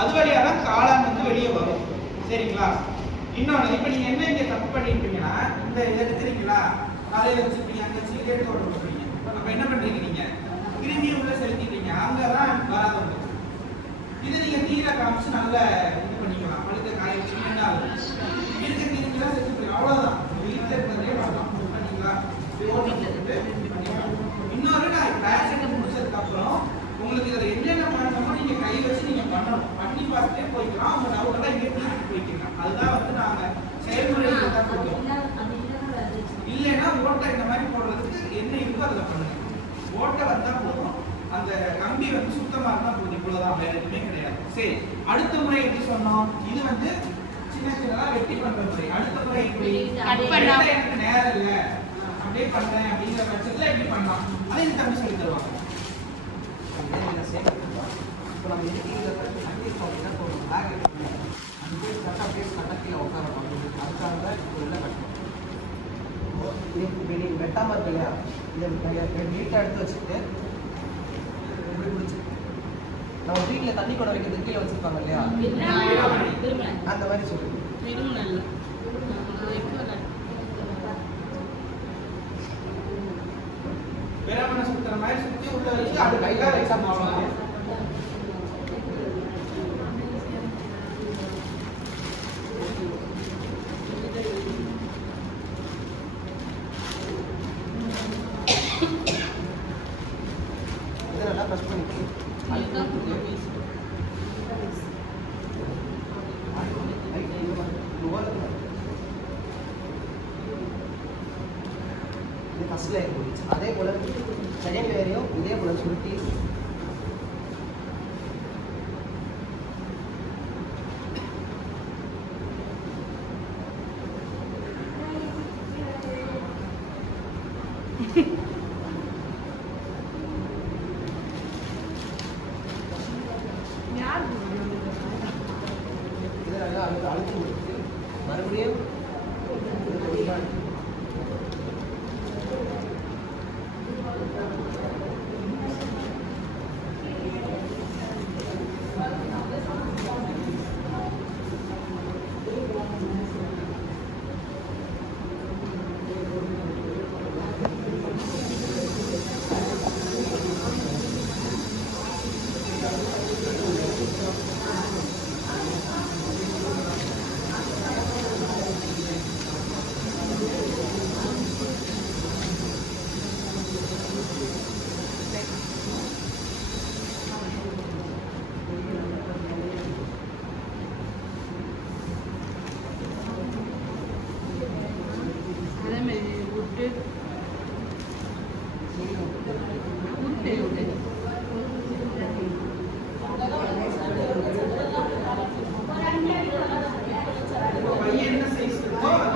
அது வழியாக தான் காளான் வந்து வெளியே வரும். சரிங்களா? இன்னொன்று, இப்போ நீங்கள் என்ன இங்கே தப்பு பண்ணிருப்பீங்கன்னா, இந்த இதை எடுத்துறீங்களா, காலையில் வச்சுருப்பீங்க, அங்கே வச்சு கேட்டு ஓட்ட போட்டுருவீங்க. அப்போ என்ன பண்ணுறீங்க, நீங்கள் கிருமியை உள்ள செலுத்திட்டீங்க, அங்கே தான் வராது வந்து. இது நீங்கள் தீயில காமிச்சு நல்லா இது பண்ணிக்கலாம். பழுத்த காய வச்சு என்ன ஆகும், இருக்க கிருமிலாம் செலுத்திக்கலாம். அவ்வளோதான். வீட்டில் இருக்கிறதே பண்ணலாம். பண்ணிங்களா? இன்னொரு நான் கிளாஸ் முடிச்சதுக்கு அப்புறம் உங்களுக்கு இதில் என்னென்ன பண்ணணுமோ நீங்கள் கை வச்சு நீங்கள் பண்ணணும். பண்ணி பார்த்துட்டே போய்க்கலாம். அவங்க டவுட்டெல்லாம் இங்கே தீர்த்து போய்க்கலாம். அதுதான் வந்து நாங்கள் செயல்முறையில் தான் கொடுத்தோம். இல்லைன்னா ஓட்டை இந்த மாதிரி போடுறதுக்கு என்ன இருக்கோ அதில் பண்ணுங்க. ஓட்டை வந்தால் போதும். அந்த கம்பி வந்து சுத்தமாக இருந்தால் போதும். இவ்வளோதான், வேறு எதுவுமே கிடையாது. சரி, அடுத்த முறை எப்படி சொன்னோம், இது வந்து சின்ன சின்னதாக வெட்டி பண்ணுற முறை. அடுத்த முறை எப்படி, எனக்கு நேரம் இல்லை அப்படியே பண்றேன் அப்படிங்கிற பட்சத்தில் எப்படி பண்ணலாம், அதை இந்த தம்பி சொல்லி தருவாங்க. இப்போ நம்ம கட்டத்தில் உட்காரணும். அதுக்காக தான் இப்போ இல்லை கட்டணும். இப்போ நீங்கள் வெட்டாமல் இருக்கீங்க, இதை நீட்டாக எடுத்து வச்சுட்டு இப்படி நம்ம வீட்டில் தண்ணி குடம் வைக்கிறதுக்கு கீழே வச்சிருப்பாங்க இல்லையா, அந்த மாதிரி சொல்லுங்க. விரமனை சுத்துற மாதிரி சுத்தி உள்ள வச்சு அது கைகால எக்ஸாம் ஆகலாம். இதை நல்லா ப்ரெஸ் பண்ணிட்டு இது ஃபர்ஸ்ட் லேயர் போயிடுச்சு. அதே போல் செகண்ட் லேயரையும் இதே போல் சுருட்டி இதை நல்லா அழுத்தி கொடுத்து மறுபடியும்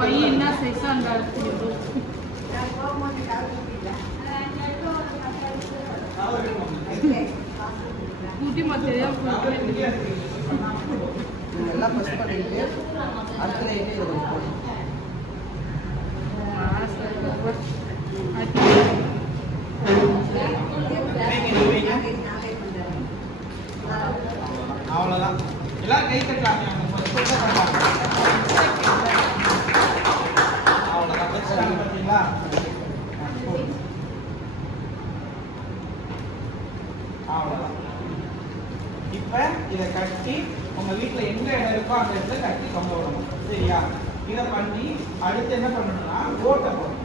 பையன் என்ன சைஸ் இருக்கோ நல்லா ப்ரெஸ் பண்ணிட்டு அடுத்த லேயர் இதை போடணும். அவ்வளோதான். எல்லாரும் கை தட்டலாமே. அவ்வளோதான். வச்சுட்டாங்க பார்த்தீங்களா? அவ்வளோதான். இப்போ இதை கட்டி உங்க வீட்டில் எங்க இடம் இருக்கோ அந்த இடத்துல கட்டி தொங்க விடணும். சரியா? இதை பண்ணி அடுத்து என்ன பண்ணணும்னா ஓட்டை போடணும்.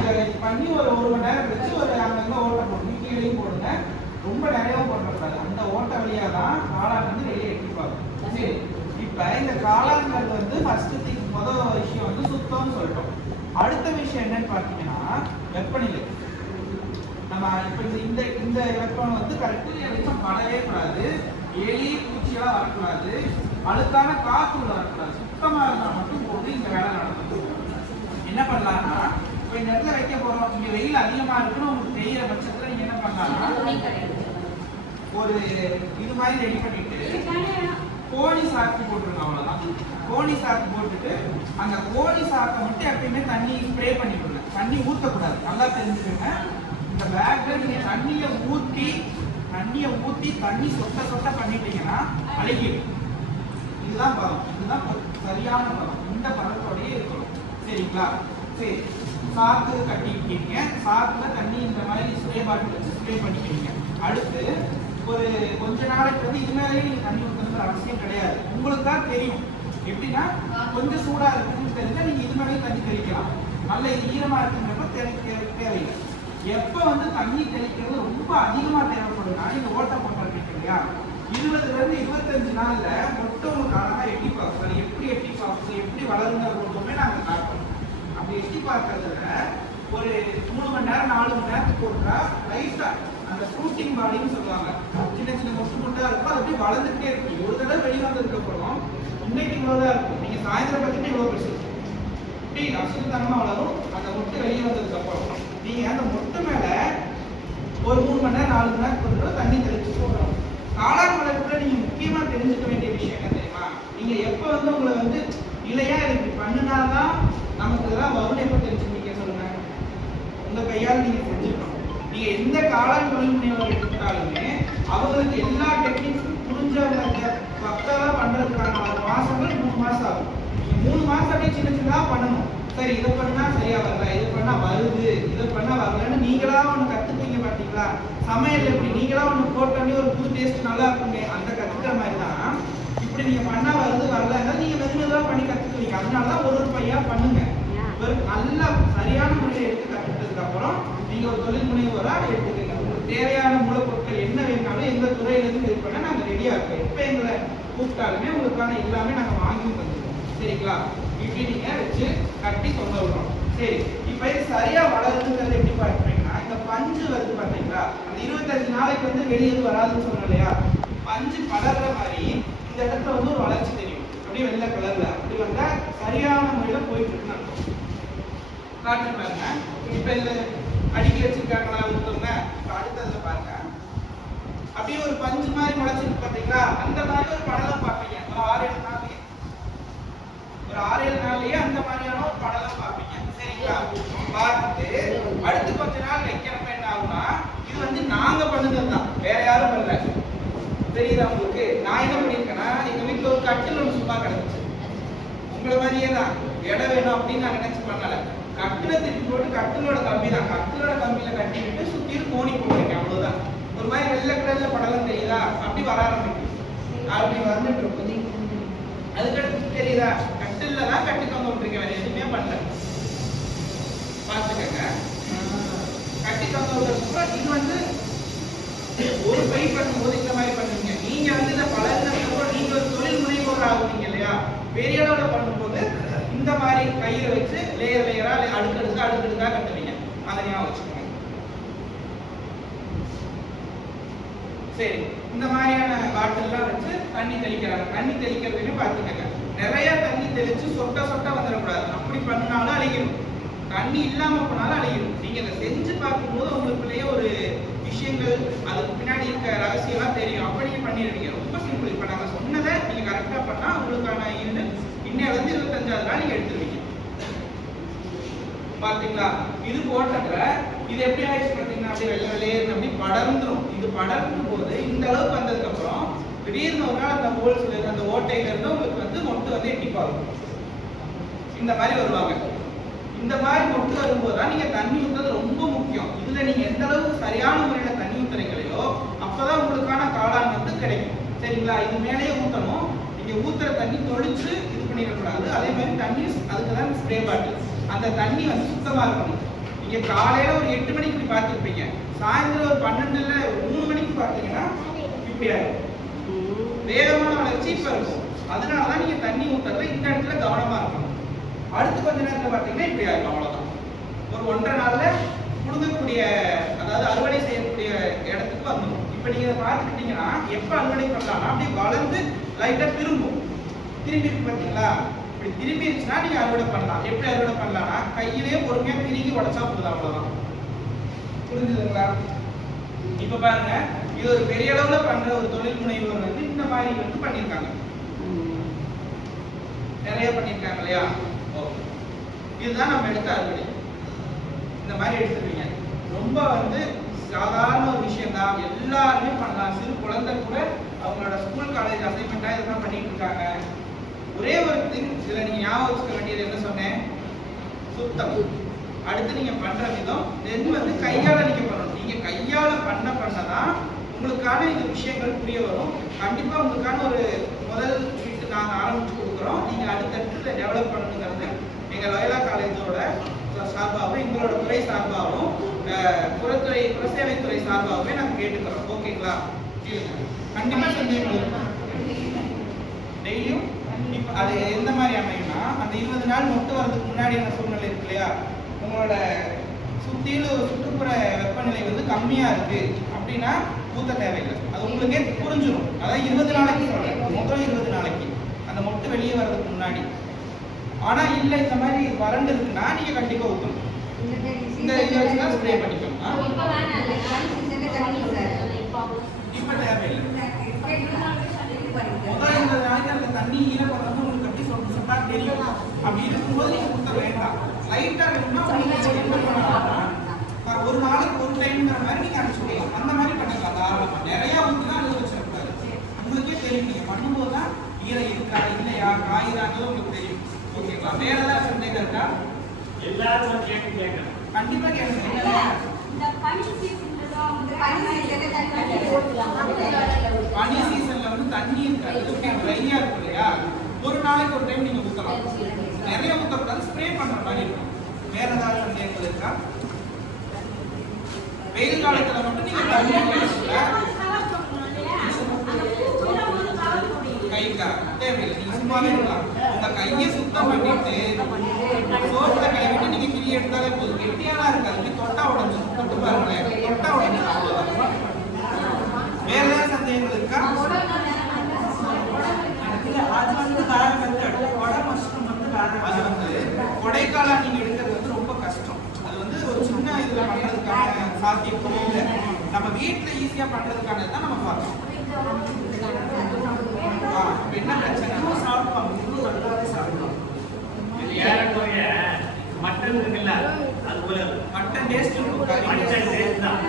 இதை பண்ணி ஒரு 1 மணி நேரம் வச்சு ஒரு அங்கங்க ஓட்டை போடணும். கீழேயும் போடுங்க, ரொம்ப நிறையவும் போடக்கூடாது. அந்த ஓட்டை வழியா தான் காளான் வந்து வெளியே எட்டிப்பாங்க. சரி, இப்போ இந்த காளான்கள் வந்து ஃபர்ஸ்ட் திங் முதல் விஷயம் வந்து சுத்தம்னு சொல்லிட்டோம். அடுத்த விஷயம் என்னன்னு பார்த்தீங்கன்னா வெப்பநிலை. நம்ம இப்போ இந்த இந்த வெப்பம் வந்து கரெக்டாக வெளிச்சம் படவே கூடாது, எலி பூச்சியெல்லாம் வரக்கூடாது, அழுக்கான காற்று உள்ள வரக்கூடாது. சுத்தமாக இருந்தால் மட்டும் போது இந்த வேலை நடக்கும். என்ன பண்ணலாம்னா இப்போ இந்த இடத்துல வைக்க போகிறோம், இங்கே வெயில் அதிகமாக இருக்குன்னு உங்களுக்கு தெரியிற பட்சத்தில் நீங்கள் என்ன பண்ணலாம்னா ஒரு இது மாதிரி ரெடி பண்ணிட்டு கோழி சாக்கு போட்டுருங்க. அவ்வளோதான். கோழி சாக்கு போட்டுட்டு அந்த கோழி சாக்கை மட்டும் எப்பயுமே தண்ணி ஸ்ப்ரே பண்ணி விடுங்க. தண்ணி ஊற்றக்கூடாது. நல்லா தெரிஞ்சுக்கோங்க. இந்த பேக்ல நீங்க தண்ணியை ஊற்றி தண்ணி சொட்ட பண்ணிட்டீங்கன்னா அழுகிடும். இதுதான் பதம். இதுதான் சரியான பதம். இந்த பதத்தோடயே இருக்கணும். சரிங்களா? சரி, சாக்கு கட்டிக்கிட்டீங்க. சாக்குல தண்ணி இந்த மாதிரி ஸ்ப்ரே பாட்டில் வச்சு ஸ்ப்ரே பண்ணிக்கிறீங்க. அடுத்து ஒரு கொஞ்ச நாளைக்கு வந்து இது மேலேயே நீங்க தண்ணி ஊற்றணுங்கிற அவசியம் கிடையாது. உங்களுக்கு தான் தெரியும். எப்படின்னா கொஞ்சம் சூடா இருக்குன்னு தெரிஞ்சா நீங்க இது மேலேயும் தண்ணி தெளிக்கலாம். நல்ல இது ஈரமா இருக்குங்கிறப்ப தேவையில்லை. எப்போ வந்து தண்ணி தெளிக்கிறது ரொம்ப அதிகமா தேவைப்படுதுன்னா இந்த ஓட்டை போட்டிருக்கீங்க இல்லையா, 20 to 25 நாள்ல மொட்டை உங்களுக்கு அழகா எட்டி பார்க்கும். அது எப்படி எட்டி பார்க்கும், எப்படி வளருங்கிறதுமே நாங்கள் காட்டுறோம். அப்படி எட்டி பார்க்கறதுல ஒரு 3 மணி நேரம் 4 மணி நேரத்துக்கு போட்டா லைட்டா அந்த ஃப்ரூட்டிங் பாடின்னு சொல்லுவாங்க, சின்ன சின்ன மொட்டா இருக்கும். அது அப்படியே வளர்ந்துட்டே இருக்கும். ஒரு தடவை வெளியே வந்ததுக்கு அப்புறம் இன்னைக்கு இவ்வளவுதான் இருக்கும். நீங்க சாயந்தரம் பார்த்தீங்கன்னா இவ்வளவு பெருசு இப்படி அசுத்தமா வளரும். அந்த மொட்டை வெளியே வந்ததுக்கு அப்புறம் நீங்க அந்த மொட்டை மேல ஒரு 3 மணி நேரம் 4 மணி நேரம் தண்ணி தெளிச்சு போடணும். காளான் வளர்ப்புல நீங்க முக்கியமா தெரிஞ்சுக்க வேண்டிய விஷயம் என்ன தெரியுமா, நீங்க எப்ப வந்து உங்களை வந்து இல்லையா இப்படி பண்ணினாதான் நமக்கு இதெல்லாம் வரும்னு எப்ப தெரிஞ்சுக்க சொல்லுங்க. உங்க கையால் நீங்க செஞ்சுக்கணும். நீங்க எந்த காளான் தொழில் முனைவர் எடுத்தாலுமே அவங்களுக்கு எல்லா டெக்னிக்ஸும் புரிஞ்சவங்க பக்காவா பண்றதுக்கான 6 மாசங்கள் 3 மாசம் ஆகும். 3 மாசம் அப்படியே சின்ன சின்னதா பண்ணணும். சரி இதை பண்ணா சரியா வரல, இது பண்ணா வருது, இதை பண்ணா வரலன்னு நீங்களா ஒண்ணு கத்துப்பீங்க பாத்தீங்களா? சமையல் எப்படி நீங்களா ஒண்ணு போட்டோன்னே ஒரு புது டேஸ்ட் நல்லா இருக்குமே, அந்த கத்துக்கிற மாதிரி தான் இப்படி நீங்க பண்ணா வருது வரலன்னா நீங்க மெதுமெதுவா பண்ணி கத்துக்குவீங்க. அதனாலதான் ஒரு பையா பண்ணுங்க. நல்லா சரியான முறையில எடுத்து கத்துக்கிட்டதுக்கு அப்புறம் நீங்க ஒரு தொழில் முனைவோரா எடுத்துக்கங்க. உங்களுக்கு தேவையான மூலப்பொருட்கள் என்ன வேணாலும் எங்க துறையில இருந்து இது பண்ண நாங்க ரெடியா இருக்கோம். எப்ப எங்களை கூப்பிட்டாலுமே உங்களுக்கான எல்லாமே நாங்க வாங்கி தந்துருவோம். சரிங்களா? இப்படி நீங்க வச்சு கட்டி கொண்டு விடுறோம். சரி, இப்ப இது சரியா வளருதுங்கிறது எப்படி பாத்தீங்கன்னா, இந்த பஞ்சு வருது பாத்தீங்களா, அந்த 25 நாளைக்கு வந்து வெளியே வராதுன்னு சொன்னோம் இல்லையா? பஞ்சு படர்ற மாதிரி இந்த இடத்துல வந்து ஒரு வளர்ச்சி தெரியும், அப்படியே வெள்ளை கலர்ல. அப்படி வந்தா சரியான முறையில போயிட்டு இருக்குன்னு காட்டு பாருங்க. இப்ப இதுல அடுக்கி வச்சிருக்காங்களா ஒருத்தவங்க, அடுத்ததுல பாருங்க அப்படியே ஒரு பஞ்சு மாதிரி முளைச்சிருக்கு பாத்தீங்களா? அந்த மாதிரி ஒரு படலம் பார்ப்பீங்க ஒரு 6-7 நாள்லயே. ஒரு 6-7 நாள்லயே அந்த மாதிரியான ஒரு படலம் பார்ப்பீங்க. சரிங்களா? பார்த்துட்டு அடுத்து கொஞ்ச நாள் வைக்கிறப்ப என்ன ஆகும்னா, இது வந்து நாங்க பண்ணுறது தான், வேற யாரும் பண்ணல. தெரியுதா உங்களுக்கு? நான் என்ன பண்ணிருக்கேன்னா, எங்க வீட்டுல ஒரு கட்டில் ஒன்று சும்மா கிடந்துச்சு. உங்களை மாதிரியே தான் இடம் வேணும் அப்படின்னு நான் நினைச்சு பண்ணல. கட்டில திருப்பி போட்டு கட்டிலோட கம்பி தான், கட்டிலோட கம்பியில கட்டிக்கிட்டு சுத்தியும் கோணி போட்டிருக்கேன். அவ்வளவுதான். ஒரு மாதிரி வெள்ளை கலர்ல படலம் தெரியுதா? அப்படி வர ஆரம்பிக்கும். அப்படி வந்துட்டு இருக்கும். அதுக்கடுத்து தெரியுதா? கட்டில தான் கட்டி தொங்க விட்டுருக்கேன், வேற எதுவுமே பண்ணல. பார்த்துக்கங்க. கட்டி தொங்க விடுறதுக்கு இது வந்து ஒரு பை பண்ணும்போது இந்த மாதிரி பண்ணுவீங்க. நீங்க வந்து இந்த பழகினதுக்கு நீங்க ஒரு தொழில் முனைவோர் ஆகுவீங்க இல்லையா? பெரிய அளவுல பண்ணும்போது இந்த மாதிரி கையில வச்சு லேயர் லேயரா அடுக்கடுக்கா கட்டுவீங்க. அதை ஞாபகம் வச்சுக்கோங்க. சரி, இந்த மாதிரியான பாட்டில்லாம் வச்சு தண்ணி தெளிக்கிறாங்க. தண்ணி தெளிக்கிறதுன்னு பார்த்துக்கங்க. நிறைய தண்ணி தெளிச்சு சொட்ட வந்துடக்கூடாது. அப்படி பண்ணாலும் அழிக்கணும். தண்ணி இல்லாம போனாலும் அழிக்கணும். நீங்க இதை செஞ்சு பார்க்கும்போது உங்களுக்குள்ளேயே ஒரு விஷயங்கள் அதுக்கு பின்னாடி இருக்க ரகசியம்லாம் தெரியும். அப்ப நீங்க பண்ணிடுவீங்க. ரொம்ப சிம்பிள். இப்ப நாங்க சொன்னதை நீங்க கரெக்டா பண்ணா உங்களுக்கான ஈடு இன்னையில இருந்து 25வது நாள் நீங்க எடுத்துருவீங்க. பாத்தீங்களா? இது போட்டப்ப இது எப்படி ஆயிடுச்சு பாத்தீங்கன்னா, அப்படியே வெள்ளை வெள்ளையேன்னு அப்படி படர்ந்துரும். இது படர்ந்தும் போது இந்த அளவுக்கு வந்ததுக்கு அப்புறம் திடீர்னு ஒரு நாள் அந்த ஹோல்ஸ்ல அந்த ஓட்டையில இருந்து உங்களுக்கு வந்து மொட்டு வந்து எட்டிப்பாகும். இந்த மாதிரி வருவாங்க. இந்த மாதிரி மொட்டு வரும்போது தான் நீங்க தண்ணி ஊற்றுறது ரொம்ப முக்கியம். இதுல நீங்க எந்த அளவுக்கு சரியான முறையில தண்ணி ஊத்துறீங்களோ அப்பதான் உங்களுக்கான காளான் வந்து கிடைக்கும். சரிங்களா? இது மேலேயே ஊற்றணும். நீங்க ஊத்துற தண்ணி தொளிச்சு இது பண்ணிடக்கூடாது. அதே மாதிரி தண்ணி அதுக்கு தான் ஸ்ப்ரே பாட்டில். அந்த தண்ணி வந்து சுத்தமா இருக்கணும். நீங்க காலையில ஒரு 8 மணிக்கு இப்படி பார்த்துருப்பீங்க, சாயந்தரம் ஒரு 12 இல்ல 3 மணிக்கு பார்த்தீங்கன்னா இப்படி ஆகும். வேகமான வளர்ச்சி இப்ப இருக்கும். அதனாலதான் நீங்க தண்ணி ஊத்துறதுல இந்த இடத்துல கவனமா இருக்கணும். அடுத்து கொஞ்ச நேரத்துல பாத்தீங்கன்னா இப்படி ஆகும். அவ்வளவுதான். ஒரு 1.5 நாள்ல புடுங்கக்கூடிய, அதாவது அறுவடை செய்யக்கூடிய இடத்துக்கு வந்துடும். இப்ப நீங்க இதை பார்த்துக்கிட்டீங்கன்னா எப்ப அறுவடை பண்ணலாம்னா அப்படியே வளர்ந்து லைட்டா திரும்பி பாத்தீங்களா? இப்படி திரும்பிடுச்சுன்னா நீங்க அறுவடை பண்ணலாம். எப்படி அறுவடை பண்ணலாம்னா கையிலேயே பொறுமையா திரும்பி உடைச்சா போதும். அவ்வளவுதான். புரிஞ்சுதுங்களா? இப்ப பாருங்க, இது ஒரு பெரிய அளவுல பண்ற ஒரு தொழில் முனைவோர் வந்து இந்த மாதிரி வந்து பண்ணிருக்காங்க. நிறைய பண்ணிருக்காங்க இல்லையா? இதுதான் நம்ம எடுத்த அறுவடை. இந்த மாதிரி எடுத்துருவீங்க. ரொம்ப வந்து சாதாரண ஒரு விஷயம் தான், எல்லாருமே பண்ணலாம். சிறு குழந்தை கூட அவங்களோட ஸ்கூல் காலேஜ் அசைன்மெண்டா இதெல்லாம் பண்ணிட்டு இருக்காங்க. ஒரே ஒரு திங் இதுல நீங்க ஞாபகம் வச்சுக்க வேண்டியது என்ன சொன்னேன்? சுத்தம். அடுத்து நீங்க பண்ற விதம் வந்து கையால நீங்க பண்ணணும். நீங்க கையால பண்ணதான் உங்களுக்கான இந்த விஷயங்கள் புரிய வரும். கண்டிப்பா உங்களுக்கான ஒரு முதல் வீட்டு நாங்க ஆரம்பிச்சு கொடுக்குறோம். நீங்க அடுத்தடுத்து டெவலப் பண்ணணுங்கிறது எங்க லோயலா காலேஜோட சார்பாகவும் எங்களோட துறை சார்பாகவும் புறசேவைத்துறை சார்பாகவே நாங்க கேட்டுக்கிறோம். ஓகேங்களா? கண்டிப்பா செஞ்சு டெய்லியும். இப்ப அது எந்த மாதிரி அமையும்னா, அந்த 20 நாள் மொட்டு வரதுக்கு முன்னாடியான சூழ்நிலை இருக்கு இல்லையா? உங்களோட சுத்திலும் சுற்றுப்புற வெப்பநிலை வந்து கம்மியா இருக்கு அப்படின்னா ஊத்த தேவையில்லை. அது உங்களுக்கே புரிஞ்சிடும். அதான் 20 நாளைக்கு சொல்றேன். முதல் 20 நாளைக்கு அந்த மொட்டு வெளியே வர்றதுக்கு முன்னாடி. ஆனா இல்ல இந்த மாதிரி வறண்டு இருக்குன்னா நீங்க கண்டிப்பா ஊத்தணும். இந்த இதை வச்சுதான் ஸ்ப்ரே பண்ணிக்கணும். இப்ப தேவையில்லை. முதல் 20 நாளைக்கு அந்த தண்ணி ஈரப்பதம் வந்து உங்களுக்கு எப்படி சொன்னா தெரியும். அப்படி இருக்கும்போது நீங்க ஊத்த வேண்டாம். லைட்டா வேணும்னா என்ன பண்ணலாம்னா ஒரு நாளைக்கு ஒரு டைம்ங்கிற மாதிரி நீங்க அனுப்பிச்சு விடலாம். அந்த மாதிரி பண்ணிக்கலாம் தாராளமா. நிறைய ஊற்றினா அழுக வச்சிடக்கூடாது. உங்களுக்கே தெரியும் நீங்க பண்ணும்போது தான் ஈரம் இருக்கா இல்லையா காயிறாங்கிறது உங்களுக்கு தெரியும். ஓகேங்களா? வேற ஏதாவது சந்தேகம் இருக்கா? எல்லாரும் கேட்கணும். கண்டிப்பா கேளுங்க. இந்த பனி சீசன்ல தான் பனி சீசன்ல வந்து தண்ணி இருக்காது, ட்ரையா இருக்கும் இல்லையா? ஒரு நாளைக்கு ஒரு டைம் நீங்க ஊத்தலாம். நிறைய ஊத்தக்கூடாது, ஸ்ப்ரே பண்ற மாதிரி இருக்கும். வேற ஏதாவது சந்தேகங்கள் இருக்கா? வெயில் காலத்துல மட்டும் நீங்க தண்ணி கைக்கா தேவையில்லை, நீங்க சும்மாவே இருக்கலாம். உங்க கையை சுத்தம் பண்ணிட்டு சோப்புல கை விட்டு நீங்க கிள்ளி எடுத்தாலே போதும். கெட்டியாலாம் இருக்காது, இப்படி தொட்டா உடஞ்சிடும். தொட்டு பாருங்களேன், தொட்டா உடஞ்சிடும். அவ்வளவுதான். வேற ஏதாவது சந்தேகங்கள் இருக்கா? இல்ல அது வந்து வேற மெத்தட். கொடை மஷ்ரூம் வந்து வேற அது வந்து கொடைக்காலம் நீங்க எடுக்கிறது வந்து ரொம்ப கஷ்டம். அது வந்து ஒரு சின்ன இதுல பண்றதுக்கான சாத்தியம் இல்லை. நம்ம வீட்டுல ஈஸியா பண்றதுக்கான தான் நம்ம பார்க்கணும். இப்ப என்ன பிரச்சனை? சாப்பிடுவாங்க, இன்னும் நல்லாவே சாப்பிடுவாங்க. இது ஏறக்குறைய மட்டன் இருக்குல்ல, அது போல மட்டன் டேஸ்ட் இருக்கும், கறி மட்டன் டேஸ்ட் தான்.